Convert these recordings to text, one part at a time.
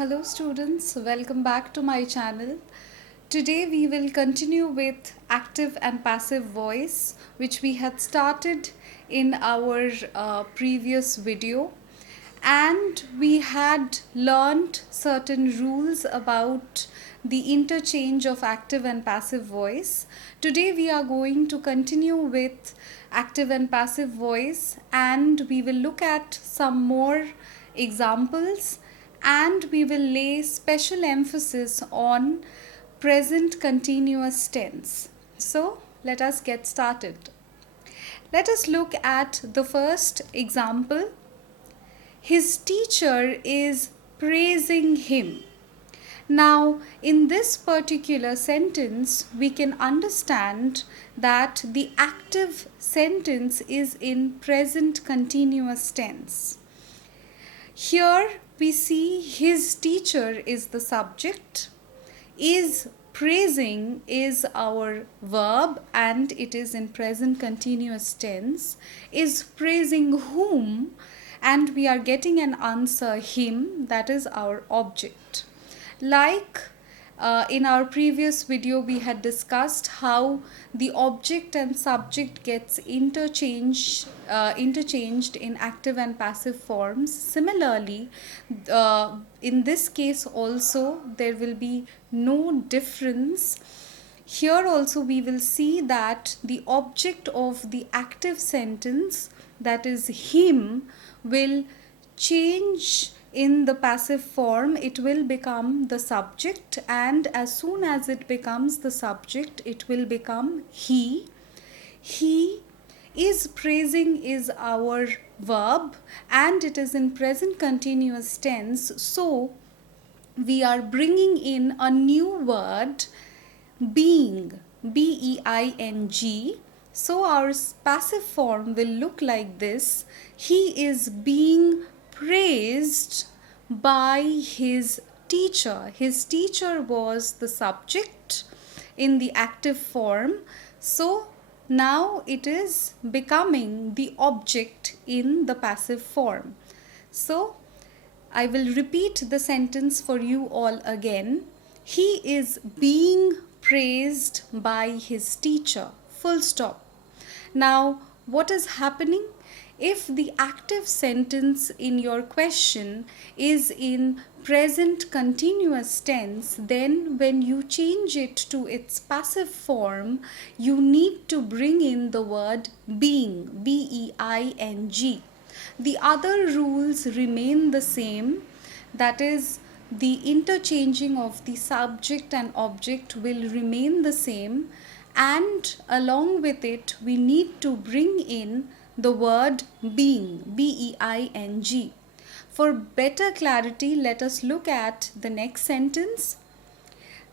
Hello students, welcome back to my channel. Today we will continue with active and passive voice, which we had started in our previous video, and we had learned certain rules about the interchange of active and passive voice. Today we are going to continue with active and passive voice, and we will look at some more examples, and we will lay special emphasis on present continuous tense. So let us get started. Let us look at the first example. His teacher is praising him. Now, in this particular sentence, we can understand that the active sentence is in present continuous tense. Here we see his teacher is the subject, is praising is our verb and it is in present continuous tense, is praising whom, and we are getting an answer him, that is our object. Like in our previous video we had discussed how the object and subject gets interchanged in active and passive forms. Similarly, in this case also there will be no difference. Here also we will see that the object of the active sentence, that is him, will change in the passive form. It will become the subject, and as soon as it becomes the subject, it will become he. He is praising is our verb and it is in present continuous tense. So we are bringing in a new word, being, B-E-I-N-G. So our passive form will look like this. He is being praised by his teacher. His teacher was the subject in the active form. So now it is becoming the object in the passive form. So I will repeat the sentence for you all again. He is being praised by his teacher. Full stop. Now what is happening? If the active sentence in your question is in present continuous tense, then when you change it to its passive form, you need to bring in the word being, B-E-I-N-G. The other rules remain the same, that is, the interchanging of the subject and object will remain the same, and along with it we need to bring in the word being, B-E-I-N-G. For better clarity, let us look at the next sentence.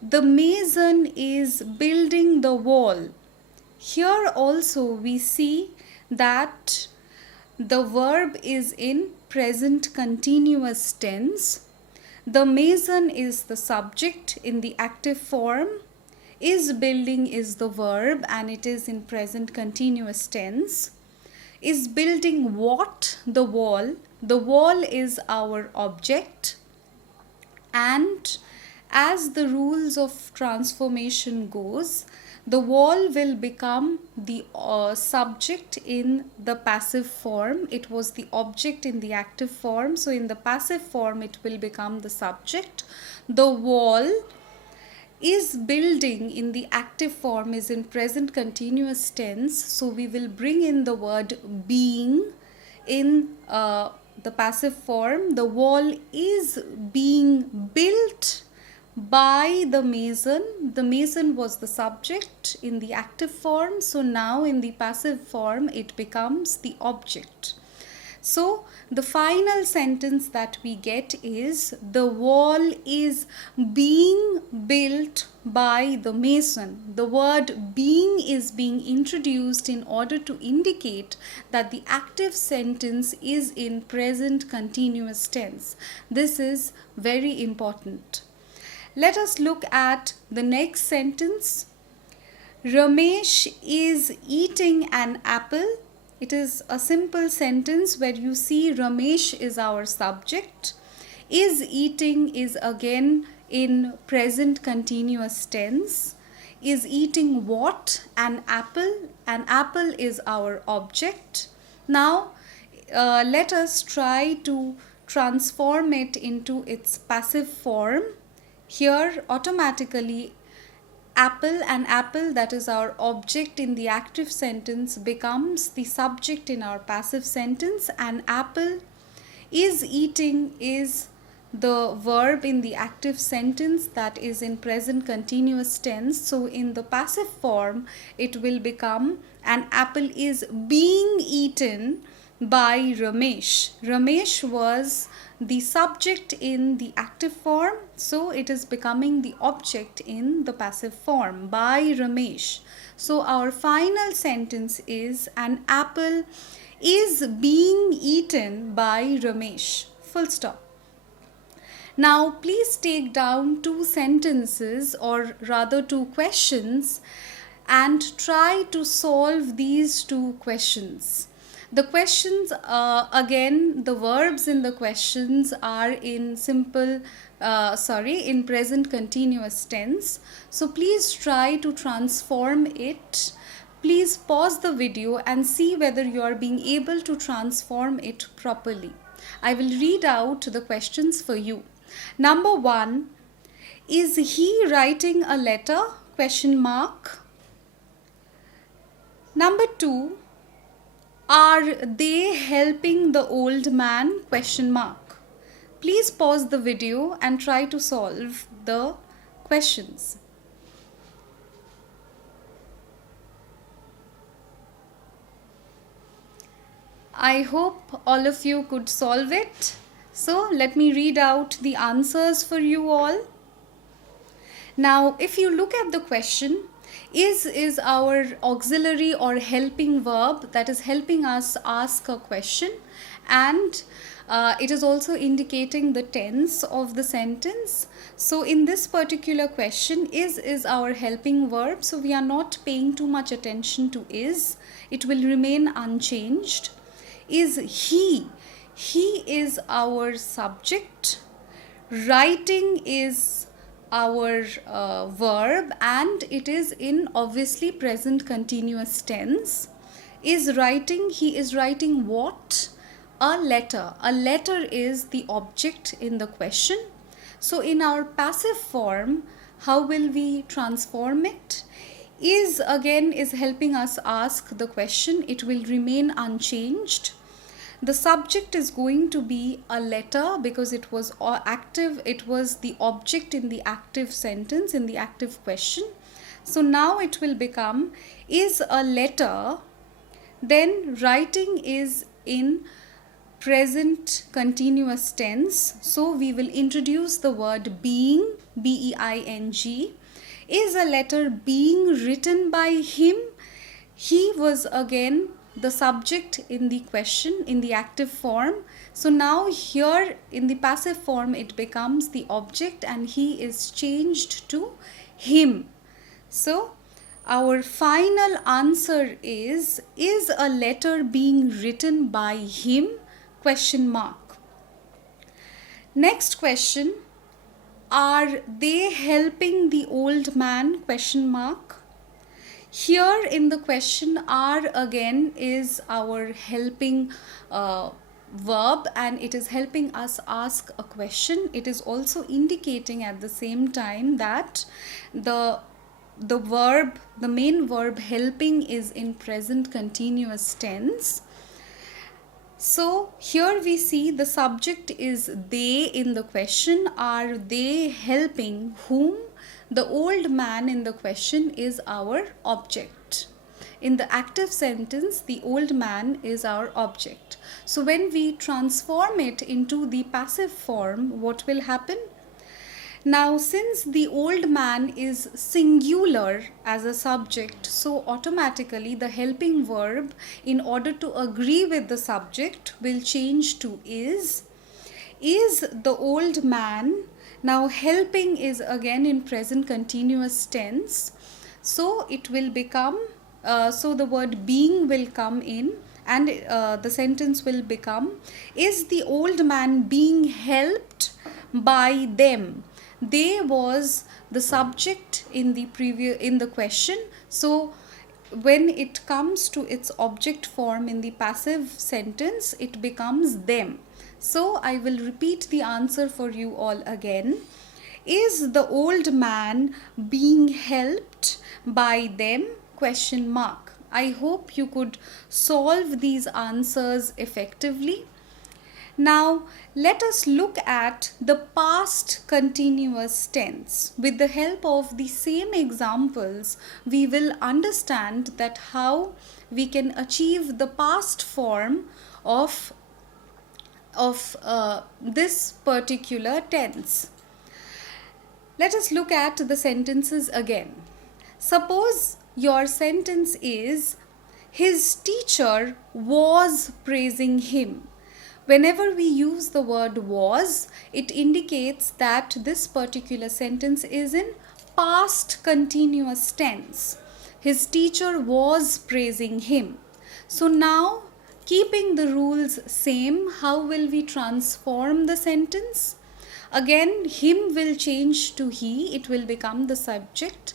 The mason is building the wall. Here also we see that the verb is in present continuous tense. The mason is the subject in the active form. Is building is the verb and it is in present continuous tense. Is building what? The wall. The wall is our object, and as the rules of transformation goes, the wall will become the subject in the passive form. It was the object in the active form, so in the passive form it will become the subject. The wall is building in the active form is in present continuous tense, so we will bring in the word being in the passive form. The wall is being built by the mason. The mason was the subject in the active form, so now in the passive form it becomes the object. So the final sentence that we get is the wall is being built by the mason. The word being is being introduced in order to indicate that the active sentence is in present continuous tense. This is very important. Let us look at the next sentence. Ramesh is eating an apple. It is a simple sentence where you see Ramesh is our subject. Is eating is again in present continuous tense. Is eating what? An apple. An apple is our object. Now, let us try to transform it into its passive form. Here, automatically, apple, an apple, that is our object in the active sentence, becomes the subject in our passive sentence. An apple. Is eating is the verb in the active sentence, that is in present continuous tense. So in the passive form, it will become an apple is being eaten by Ramesh. Ramesh was the subject in the active form, so it is becoming the object in the passive form, by Ramesh. So our final sentence is an apple is being eaten by Ramesh. Full stop. Now please take down two sentences, or rather two questions, and try to solve these two questions. The questions, again, the verbs in the questions are in in present continuous tense. So please try to transform it. Please pause the video and see whether you are being able to transform it properly. I will read out the questions for you. Number 1, is he writing a letter? Question mark. Number 2, are they helping the old man? Question mark. Please pause the video and try to solve the questions. I hope all of you could solve it. So let me read out the answers for you all. Now, if you look at the question, is our auxiliary or helping verb, that is helping us ask a question, and it is also indicating the tense of the sentence. So in this particular question, is our helping verb, so we are not paying too much attention to is. It will remain unchanged. Is he? He is our subject. Writing is our verb, and it is in obviously present continuous tense. Is writing, he is writing what? A letter. A letter is the object in the question. So in our passive form, how will we transform it? Is again is helping us ask the question. It will remain unchanged. The subject is going to be a letter because it was active. It was the object in the active sentence, in the active question. So now it will become is a letter. Then writing is in present continuous tense. So we will introduce the word being, B-E-I-N-G. Is a letter being written by him? He was again the subject in the question in the active form. So now here in the passive form it becomes the object, and he is changed to him. So our final answer is a letter being written by him? Question mark. Next question, are they helping the old man? Question mark. Here in the question, are again is our helping verb, and it is helping us ask a question. It is also indicating at the same time that the verb, the main verb helping, is in present continuous tense. So here we see the subject is they in the question. Are they helping whom? The old man in the question is our object. In the active sentence, the old man is our object. So when we transform it into the passive form, what will happen? Now, since the old man is singular as a subject, so automatically the helping verb, in order to agree with the subject, will change to is. Is the old man. Now helping is again in present continuous tense. So it will become, so the word being will come in, and the sentence will become, is the old man being helped? by them. They was the subject in the question. So when it comes to its object form in the passive sentence, it becomes them. So I will repeat the answer for you all again. Is the old man being helped by them? Question mark. I hope you could solve these answers effectively. Now, let us look at the past continuous tense. With the help of the same examples, we will understand that how we can achieve the past form of this particular tense. Let us look at the sentences again. Suppose your sentence is, his teacher was praising him. Whenever we use the word was, it indicates that this particular sentence is in past continuous tense. His teacher was praising him. So now, keeping the rules same, how will we transform the sentence? Again, him will change to he, it will become the subject.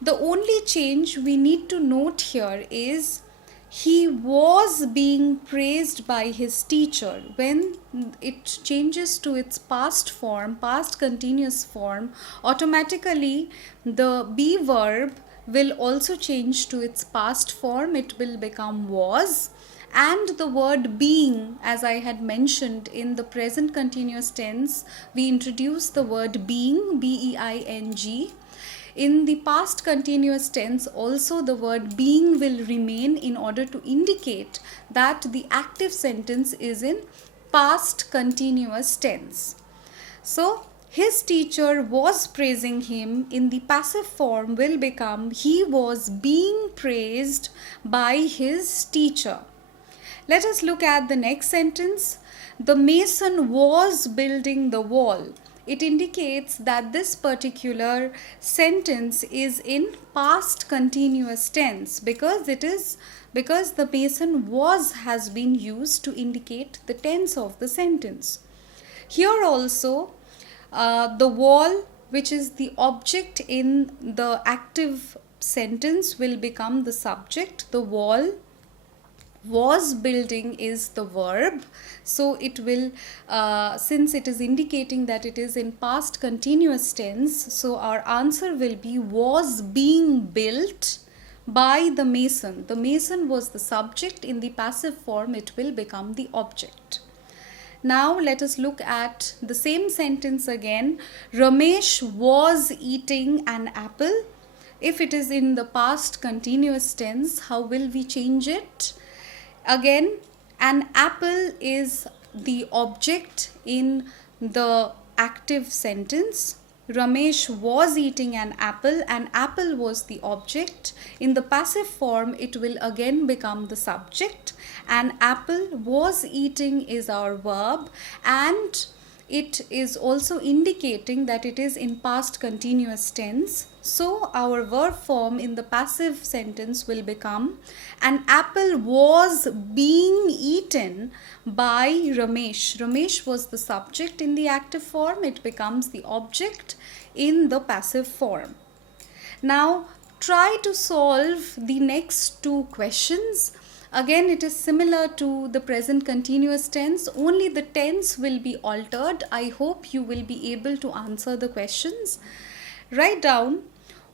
The only change we need to note here is he was being praised by his teacher. When it changes to its past form, past continuous form, automatically the be verb will also change to its past form. It will become was. And the word being, as I had mentioned in the present continuous tense, we introduce the word being, B-E-I-N-G. In the past continuous tense also the word being will remain in order to indicate that the active sentence is in past continuous tense. So, his teacher was praising him in the passive form will become he was being praised by his teacher. Let us look at the next sentence. The mason was building the wall. It indicates that this particular sentence is in past continuous tense because the mason was has been used to indicate the tense of the sentence. Here also the wall, which is the object in the active sentence, will become the subject. The wall was building is the verb, so it will since it is indicating that it is in past continuous tense, so our answer will be was being built by the mason. The mason was the subject. In the passive form it will become the object. Now let us look at the same sentence again. Ramesh was eating an apple. If it is in the past continuous tense, how will we change it? Again, an apple is the object in the active sentence. Ramesh was eating an apple was the object. In the passive form, it will again become the subject. An apple was eating is our verb, and it is also indicating that it is in past continuous tense. So our verb form in the passive sentence will become an apple was being eaten by Ramesh. Ramesh was the subject in the active form. It becomes the object in the passive form. Now try to solve the next two questions. Again, it is similar to the present continuous tense, only the tense will be altered. I hope you will be able to answer the questions. Write down,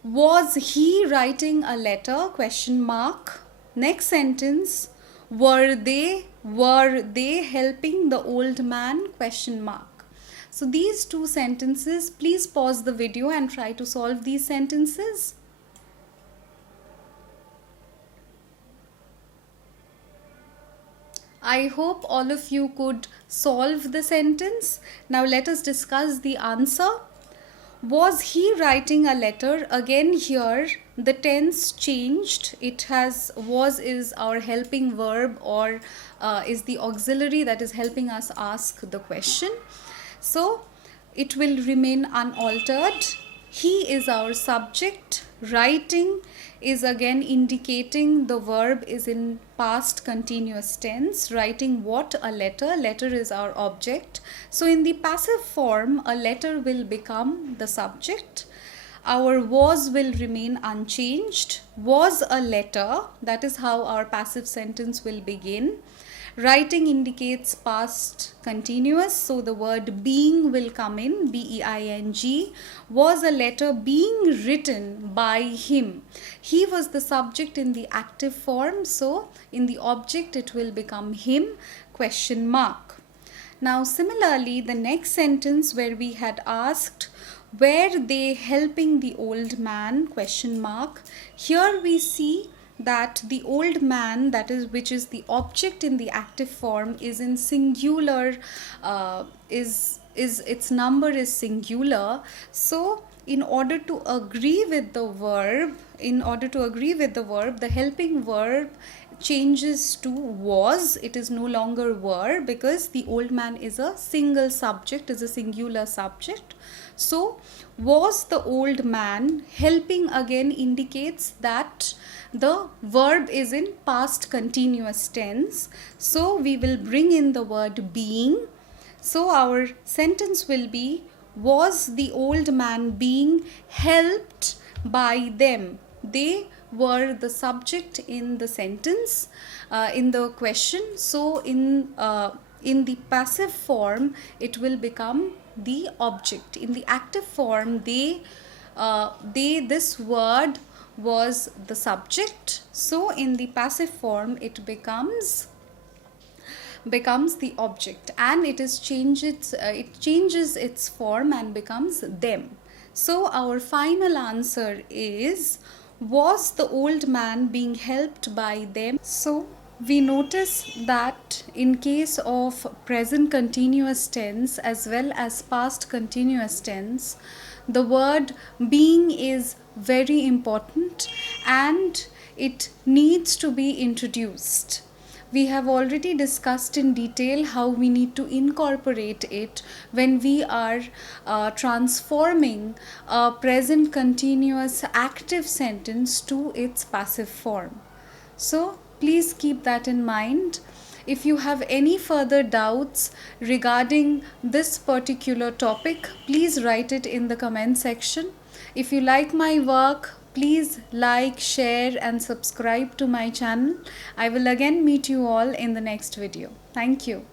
was he writing a letter? Question mark. Next sentence, were they helping the old man? Question mark. So these two sentences, please pause the video and try to solve these sentences. I hope all of you could solve the sentence. Now let us discuss the answer. Was he writing a letter? Again here the tense changed. It has was is our helping verb or is the auxiliary that is helping us ask the question. So it will remain unaltered. He is our subject. Writing is again indicating the verb is in past continuous tense, writing what a letter. Letter is our object. So in the passive form, a letter will become the subject. Our was will remain unchanged. Was a letter. That is how our passive sentence will begin. Writing indicates past continuous, so the word being will come in, B-E-I-N-G. Was a letter being written by him. He was the subject in the active form, so in the object it will become him, question mark. Now similarly, the next sentence where we had asked, were they helping the old man, question mark. Here we see that the old man, that is, which is the object in the active form, is in singular, its number is singular. So in order to agree with the verb, the helping verb changes to was. It is no longer were, because the old man is a single subject, is a singular subject. So was the old man helping again indicates that the verb is in past continuous tense. So we will bring in the word being. So our sentence will be, was the old man being helped by them? They were the subject in the sentence, in the question. So in the passive form, it will become the object. In the active form, this word was the subject. So in the passive form, it becomes the object, and it changes its form and becomes them. So our final answer is, was the old man being helped by them? So we notice that in case of present continuous tense as well as past continuous tense, the word being is very important and it needs to be introduced. We have already discussed in detail how we need to incorporate it when we are transforming a present continuous active sentence to its passive form. So please keep that in mind. If you have any further doubts regarding this particular topic, please write it in the comment section. If you like my work, please like, share and subscribe to my channel. I will again meet you all in the next video. Thank you.